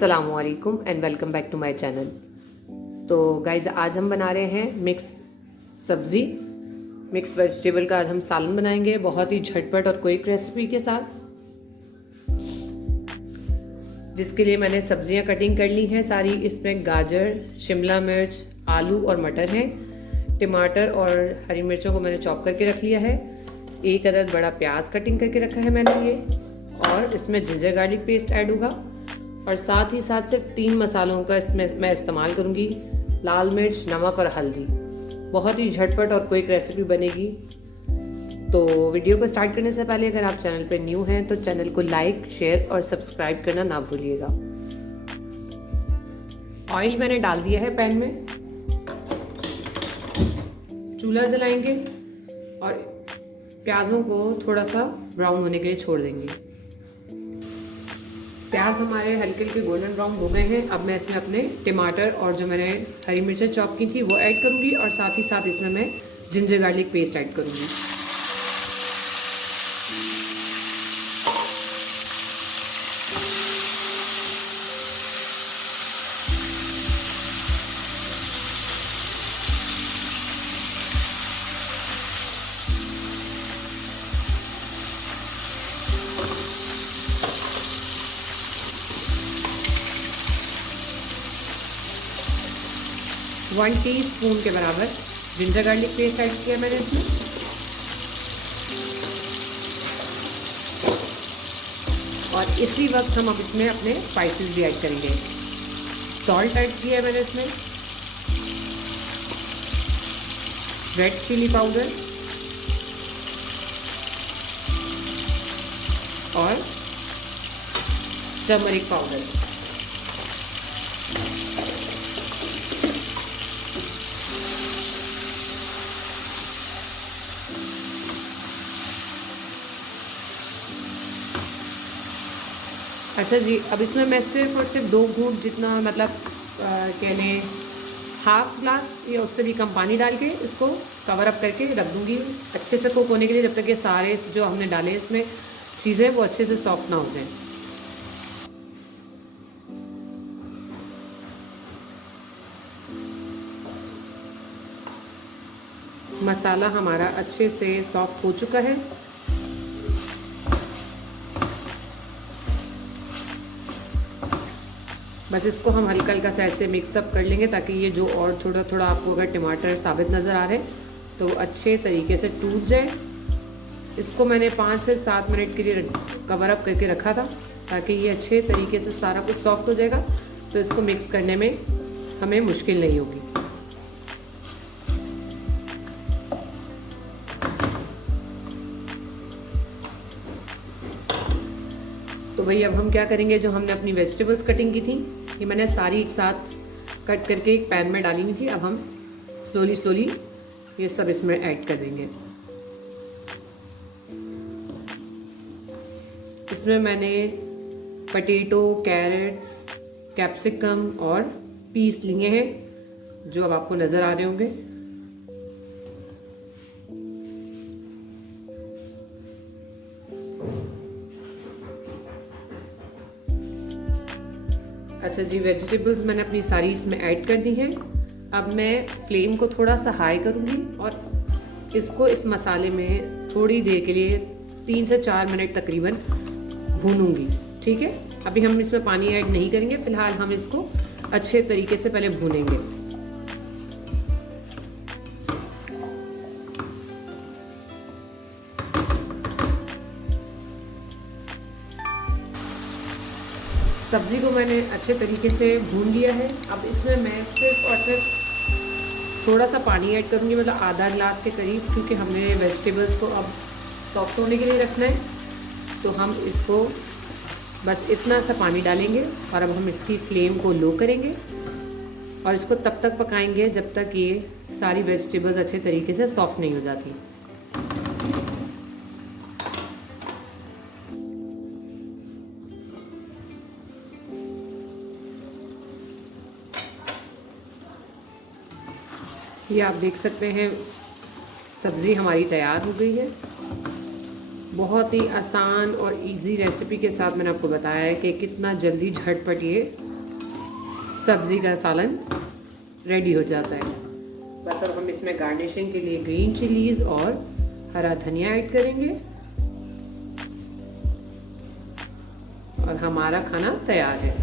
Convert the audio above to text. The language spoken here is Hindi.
अस्सलामुअलैकुम and welcome back to my channel. तो गाइज़ आज हम बना रहे हैं मिक्स सब्ज़ी, मिक्स वेजिटेबल का आज हम सालन बनाएंगे बहुत ही झटपट और क्विक रेसिपी के साथ, जिसके लिए मैंने सब्जियां कटिंग कर ली हैं सारी। इसमें गाजर, शिमला मिर्च, आलू और मटर हैं। टमाटर और हरी मिर्चों को मैंने चॉप करके रख लिया है। एक अदद बड़ा प्याज कटिंग करके रखा है मैंने ये, और इसमें जिंजर गार्लिक पेस्ट ऐड होगा। और साथ ही साथ सिर्फ 3 मसालों का इसमें मैं इस्तेमाल करूँगी, लाल मिर्च, नमक और हल्दी। बहुत ही झटपट और क्विक रेसिपी बनेगी। तो वीडियो को स्टार्ट करने से पहले अगर आप चैनल पर न्यू हैं तो चैनल को लाइक, शेयर और सब्सक्राइब करना ना भूलिएगा। ऑयल मैंने डाल दिया है पैन में। चूल्हा जलाएंगे और प्याज़ों को थोड़ा सा ब्राउन होने के लिए छोड़ देंगे। प्याज हमारे हल्के हल्के गोल्डन ब्राउन हो गए हैं। अब मैं इसमें अपने टमाटर और जो मैंने हरी मिर्चें चॉप की थी वो ऐड करूँगी, और साथ ही साथ इसमें मैं जिंजर गार्लिक पेस्ट ऐड करूँगी। वन टीस्पून के बराबर जिंजर गार्लिक पेस्ट ऐड किया मैंने इसमें। और इसी वक्त हम अब इसमें अपने स्पाइसेस भी ऐड करेंगे। सॉल्ट ऐड किया है मैंने इसमें, रेड चिली पाउडर और टर्मरिक पाउडर। अच्छा जी, अब इसमें मैं सिर्फ और सिर्फ 2 घूंट जितना, मतलब कह लें हाफ ग्लास या उससे भी कम पानी डाल के इसको कवर अप करके रख दूँगी अच्छे से कुक होने के लिए, जब तक ये सारे जो हमने डाले इसमें चीज़ें वो अच्छे से सॉफ्ट ना हो जाएं। मसाला हमारा अच्छे से सॉफ्ट हो चुका है। बस इसको हम हल्का हल्का सा ऐसे मिक्सअप कर लेंगे, ताकि ये जो और थोड़ा थोड़ा आपको अगर टमाटर साबित नज़र आ रहे हैं तो अच्छे तरीके से टूट जाए। इसको मैंने 5 से 7 मिनट के लिए कवर अप करके रखा था, ताकि ये अच्छे तरीके से सारा कुछ सॉफ्ट हो जाएगा, तो इसको मिक्स करने में हमें मुश्किल नहीं होगी। तो वही अब हम क्या करेंगे, जो हमने अपनी वेजिटेबल्स कटिंग की थी ये मैंने सारी एक साथ कट करके एक पैन में डाली हुई थी। अब हम स्लोली स्लोली ये सब इसमें ऐड कर देंगे। इसमें मैंने पटेटो, कैरेट्स, कैप्सिकम और पीस लिए हैं, जो अब आपको नज़र आ रहे होंगे। अच्छा जी, वेजिटेबल्स मैंने अपनी सारी इसमें ऐड कर दी हैं। अब मैं फ्लेम को थोड़ा सा हाई करूँगी और इसको इस मसाले में थोड़ी देर के लिए 3 से 4 मिनट तकरीबन भूनूंगी। ठीक है, अभी हम इसमें पानी ऐड नहीं करेंगे, फ़िलहाल हम इसको अच्छे तरीके से पहले भूनेंगे। सब्ज़ी को मैंने अच्छे तरीके से भून लिया है। अब इसमें मैं सिर्फ और सिर्फ थोड़ा सा पानी ऐड करूँगी, मतलब आधा गिलास के करीब, क्योंकि हमने वेजिटेबल्स को अब सॉफ्ट होने के लिए रखना है। तो हम इसको बस इतना सा पानी डालेंगे और अब हम इसकी फ्लेम को लो करेंगे और इसको तब तक पकाएंगे जब तक ये सारी वेजिटेबल्स अच्छे तरीके से सॉफ्ट नहीं हो जाती। ये आप देख सकते हैं सब्ज़ी हमारी तैयार हो गई है। बहुत ही आसान और इजी रेसिपी के साथ मैंने आपको बताया है कि कितना जल्दी झटपट ये सब्ज़ी का सालन रेडी हो जाता है। बस अब हम इसमें गार्निशिंग के लिए ग्रीन चिलीज़ और हरा धनिया ऐड करेंगे और हमारा खाना तैयार है।